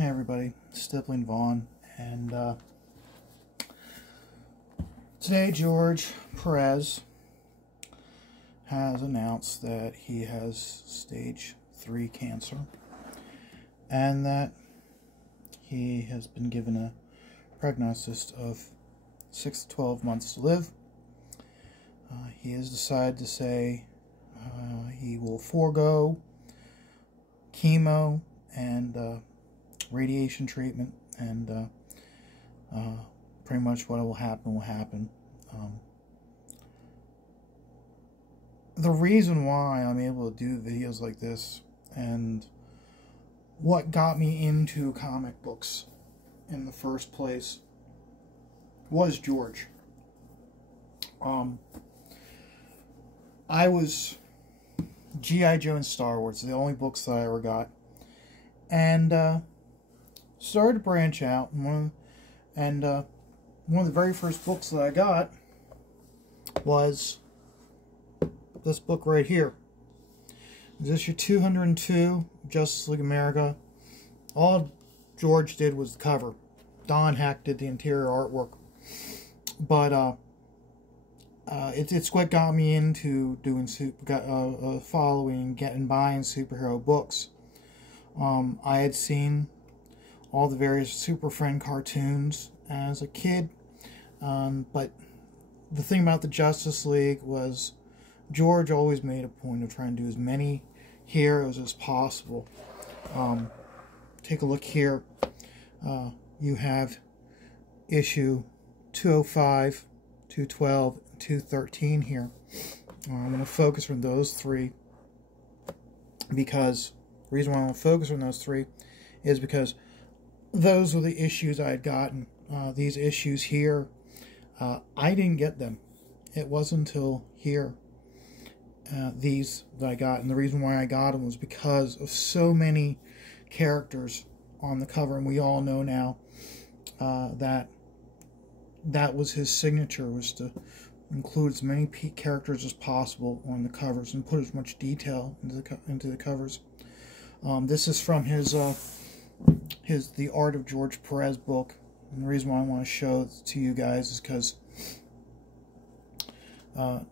Hey everybody, Stippling Vaughn, and today George Perez has announced that he has stage 3 cancer and that he has been given a prognosis of 6 to 12 months to live. He has decided to say he will forego chemo and radiation treatment, and pretty much what will happen. The reason why I'm able to do videos like this and what got me into comic books in the first place was George. I was G.I. Joe and Star Wars, the only books that I ever got, and started to branch out. One of the very first books that I got was this book right here. This issue 202, Justice League America. All George did was the cover. Don Hack did the interior artwork. But it's what got me into doing following, getting buying superhero books. I had seen all the various Super Friend cartoons as a kid, but the thing about the Justice League was George always made a point of trying to do as many heroes as possible. Take a look here. You have issue 205, 212, and 213 here. I'm going to focus on those three because the reason why I want to focus on those three is because those are the issues I had gotten. These issues here, I didn't get them. It wasn't until here, these that I got. And the reason why I got them was because of so many characters on the cover. And we all know now that was his signature, was to include as many characters as possible on the covers and put as much detail into the covers. This is from his The Art of George Perez book, and the reason why I want to show it to you guys is because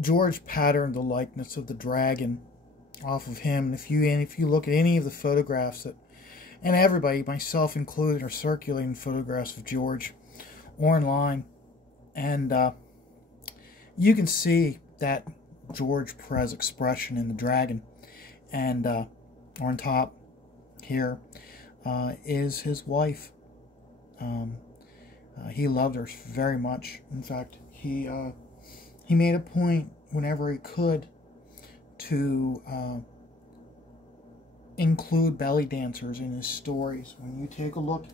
George patterned the likeness of the dragon off of him. And if you look at any of the photographs that, and everybody, myself included, are circulating photographs of George online, and you can see that George Perez expression in the dragon. And on top here is his wife. He loved her very much. In fact, he made a point whenever he could to include belly dancers in his stories. When you take a look,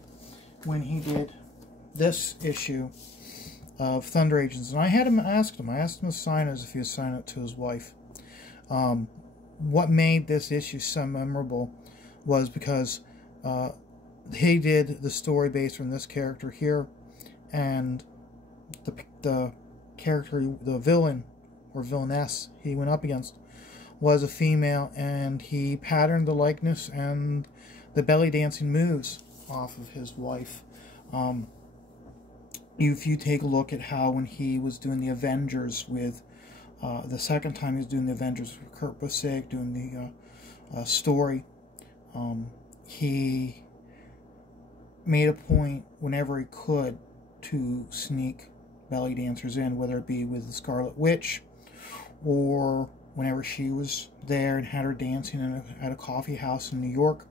when he did this issue of Thunder Agents, and I asked him to sign it as if he was signing it to his wife. What made this issue so memorable was because he did the story based on this character here, and the character, the villain or villainess he went up against was a female, and he patterned the likeness and the belly dancing moves off of his wife. If you take a look at how when he was doing the Avengers with the second time he was doing the Avengers with Kurt Busiek doing the story, he made a point whenever he could to sneak belly dancers in, whether it be with the Scarlet Witch or whenever she was there and had her dancing at a coffee house in New York,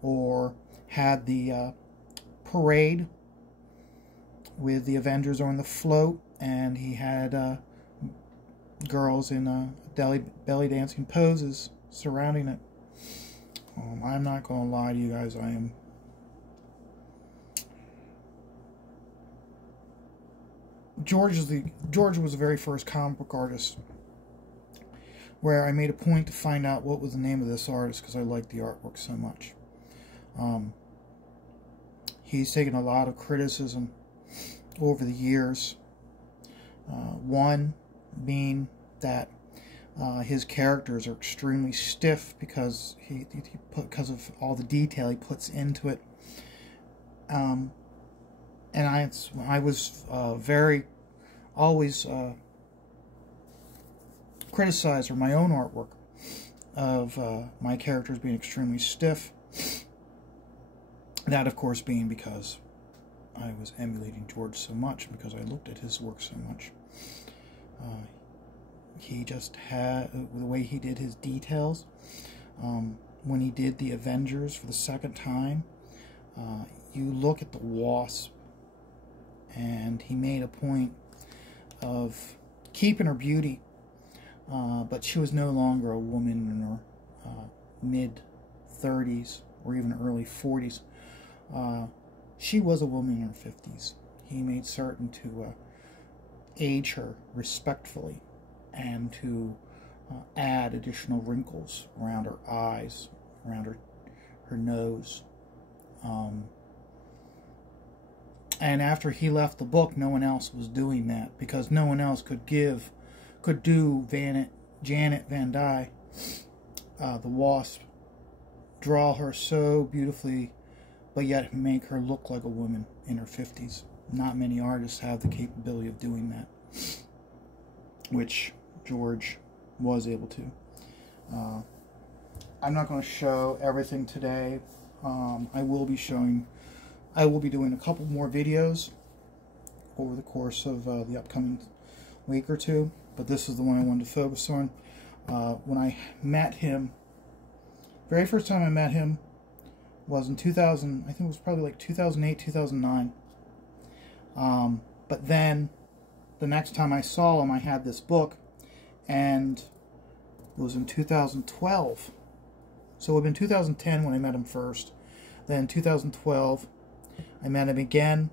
or had the parade with the Avengers on the float and he had girls in belly dancing poses surrounding it. I'm not going to lie to you guys, George was the very first comic book artist where I made a point to find out what was the name of this artist because I liked the artwork so much. He's taken a lot of criticism over the years. One being that his characters are extremely stiff because because of all the detail he puts into it. And I was always criticized for my own artwork of my characters being extremely stiff. That, of course, being because I was emulating George so much, because I looked at his work so much. He just had the way he did his details. When he did the Avengers for the second time, you look at the Wasp, and he made a point of keeping her beauty, but she was no longer a woman in her mid-30s or even early 40s. She was a woman in her 50s. He made certain to age her respectfully and to add additional wrinkles around her eyes, around her nose. And after he left the book, no one else was doing that, because no one else could do Janet Van Dyne, the Wasp, draw her so beautifully, but yet make her look like a woman in her 50s. Not many artists have the capability of doing that, which George was able to. I'm not going to show everything today. I will be doing a couple more videos over the course of the upcoming week or two, but this is the one I wanted to focus on. When I met him, very first time I met him was in 2000, I think it was probably like 2008, 2009. But then the next time I saw him, I had this book, and it was in 2012. So it would have been 2010 when I met him first. Then 2012, I met him again,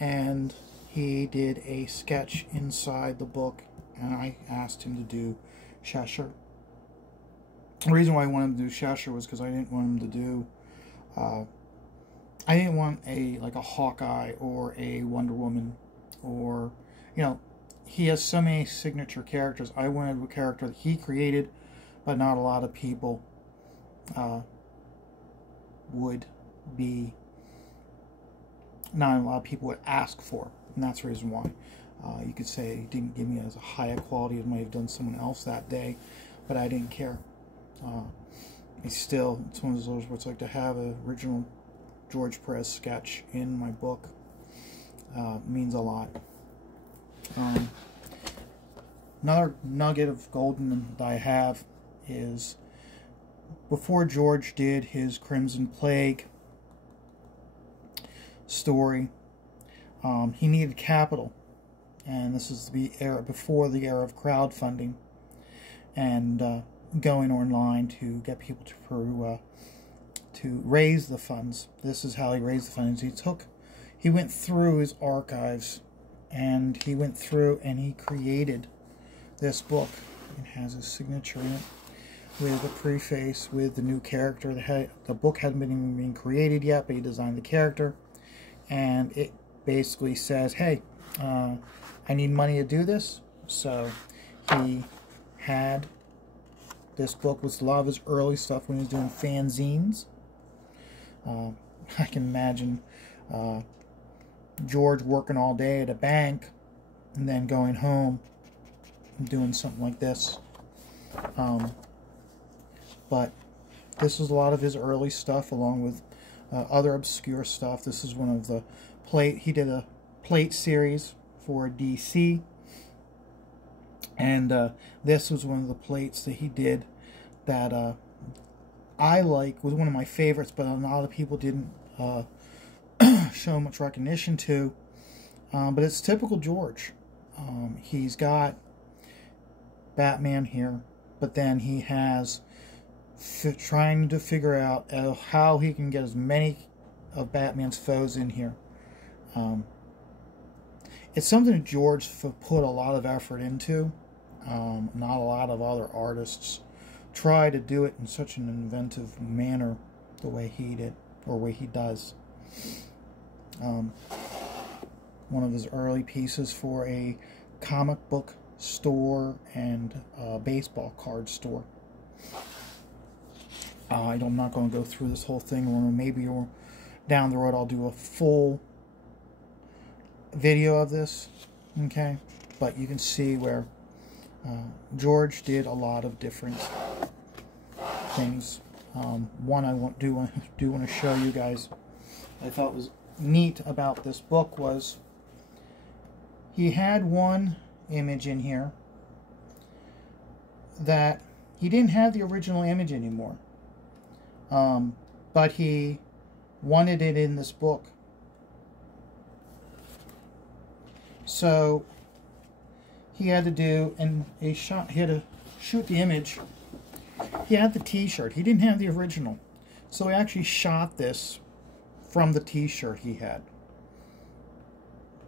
and he did a sketch inside the book, and I asked him to do Cheshire. The reason why I wanted him to do Cheshire was because I didn't want him to do I didn't want a Hawkeye or a Wonder Woman, or, he has so many signature characters. I wanted a character that he created, but not a lot of people would ask for, and that's the reason why. You could say he didn't give me as a high a quality as might have done someone else that day, but I didn't care. It's one of those where it's like to have an original George Perez sketch in my book means a lot. Another nugget of golden that I have is, before George did his Crimson Plague story, he needed capital, and this is before the era of crowdfunding and going online to get people to raise the funds. This is how he raised the funds. He went through his archives, and he went through and he created this book. It has his signature in it, with a preface with the new character. The book hadn't been created yet, but he designed the character, and it basically says, hey, I need money to do this. So he had this book with a lot of his early stuff when he was doing fanzines. I can imagine George working all day at a bank and then going home and doing something like this. But this is a lot of his early stuff, along with other obscure stuff. This is one of the he did a plate series for DC, and this was one of the plates that he did that I was one of my favorites, but a lot of people didn't show much recognition to. But it's typical George. He's got Batman here, but then he has trying to figure out how he can get as many of Batman's foes in here. It's something that George put a lot of effort into. Not a lot of other artists try to do it in such an inventive manner the way he did, or way he does. One of his early pieces for a comic book store and a baseball card store. I'm not going to go through this whole thing, or maybe down the road I'll do a full video of this, okay? But you can see where George did a lot of different things. One I do want to show you guys, I thought was neat about this book, was he had one image in here that he didn't have the original image anymore, but he wanted it in this book. So he had to do he had to shoot the image. He had the t-shirt. He didn't have the original. So he actually shot this from the t-shirt he had.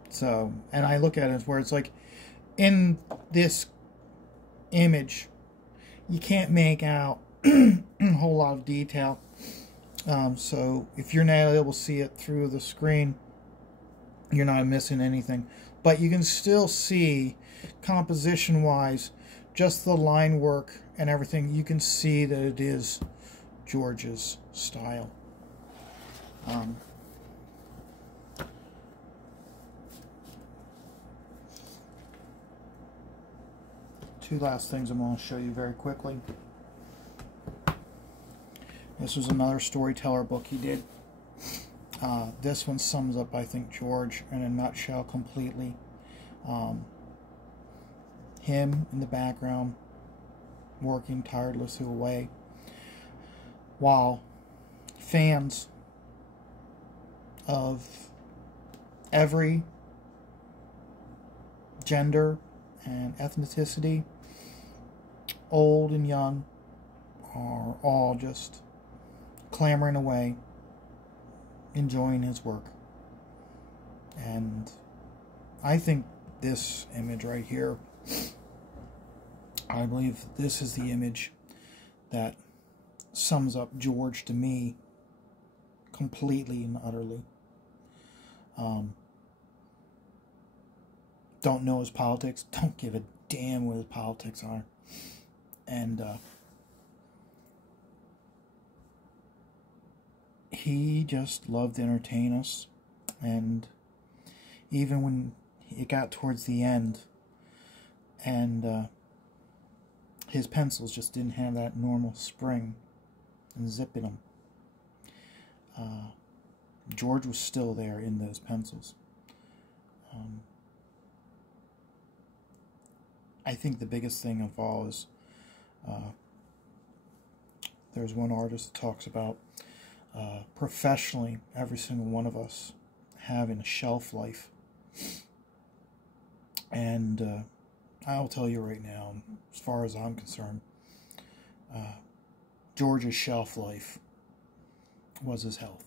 So, and I look at it where it's like, in this image, you can't make out a whole lot of detail. So if you're not able to see it through the screen, you're not missing anything. But you can still see, composition-wise, just the line work and everything. You can see that it is George's style. Two last things I'm going to show you very quickly. This was another storyteller book he did. This one sums up, I think, George in a nutshell completely. Him in the background, working tirelessly away, while fans of every gender and ethnicity, old and young, are all just clamoring away, enjoying his work. And I think this image right here, I believe this is the image that sums up George to me completely and utterly. Don't know his politics, don't give a damn what his politics are. And he just loved to entertain us. And even when it got towards the end and his pencils just didn't have that normal spring and zip in them, George was still there in those pencils. I think the biggest thing of all is there's one artist that talks about professionally every single one of us having a shelf life. And I'll tell you right now, as far as I'm concerned, George's shelf life was his health.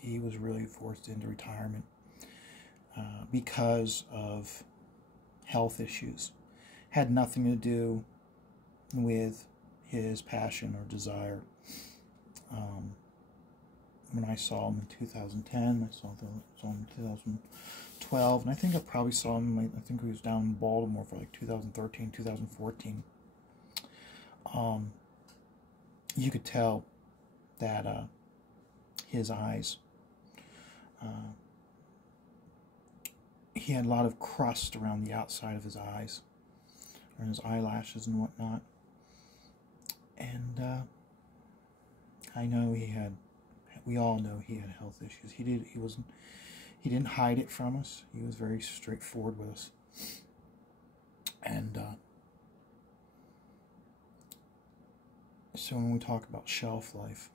He was really forced into retirement because of health issues. Had nothing to do with his passion or desire. When I saw him in 2010, I saw him in 2012, and I think I probably saw him, I think he was down in Baltimore for like 2013, 2014. You could tell that his eyes, he had a lot of crust around the outside of his eyes, or his eyelashes and whatnot. And I know we all know he had health issues. He didn't hide it from us. He was very straightforward with us. And so when we talk about shelf life,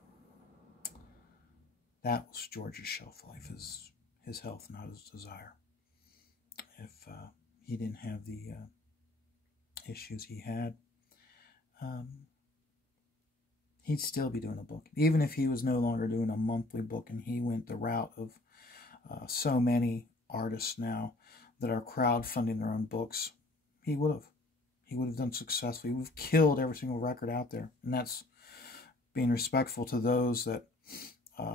that was George's shelf life, is his health, not his desire. If he didn't have the issues he had, he'd still be doing a book. Even if he was no longer doing a monthly book and he went the route of so many artists now that are crowdfunding their own books, he would have. He would have done successfully. He would have killed every single record out there. And that's being respectful to those that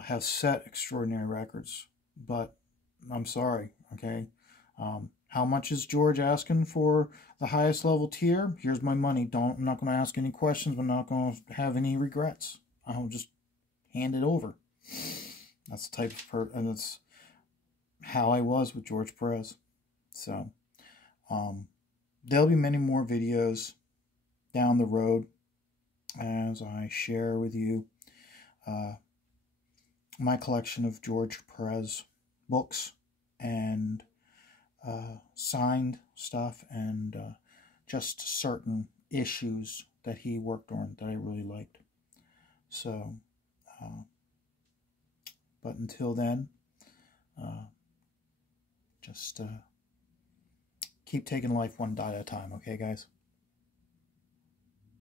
have set extraordinary records. But I'm sorry, okay? How much is George asking for the highest level tier? Here's my money. I'm not going to ask any questions. I'm not going to have any regrets. hand it over. That's the type of and it's how I was with George Perez. So, there'll be many more videos down the road as I share with you my collection of George Perez books and signed stuff and just certain issues that he worked on that I really liked. So, but until then, just keep taking life one day at a time, okay, guys?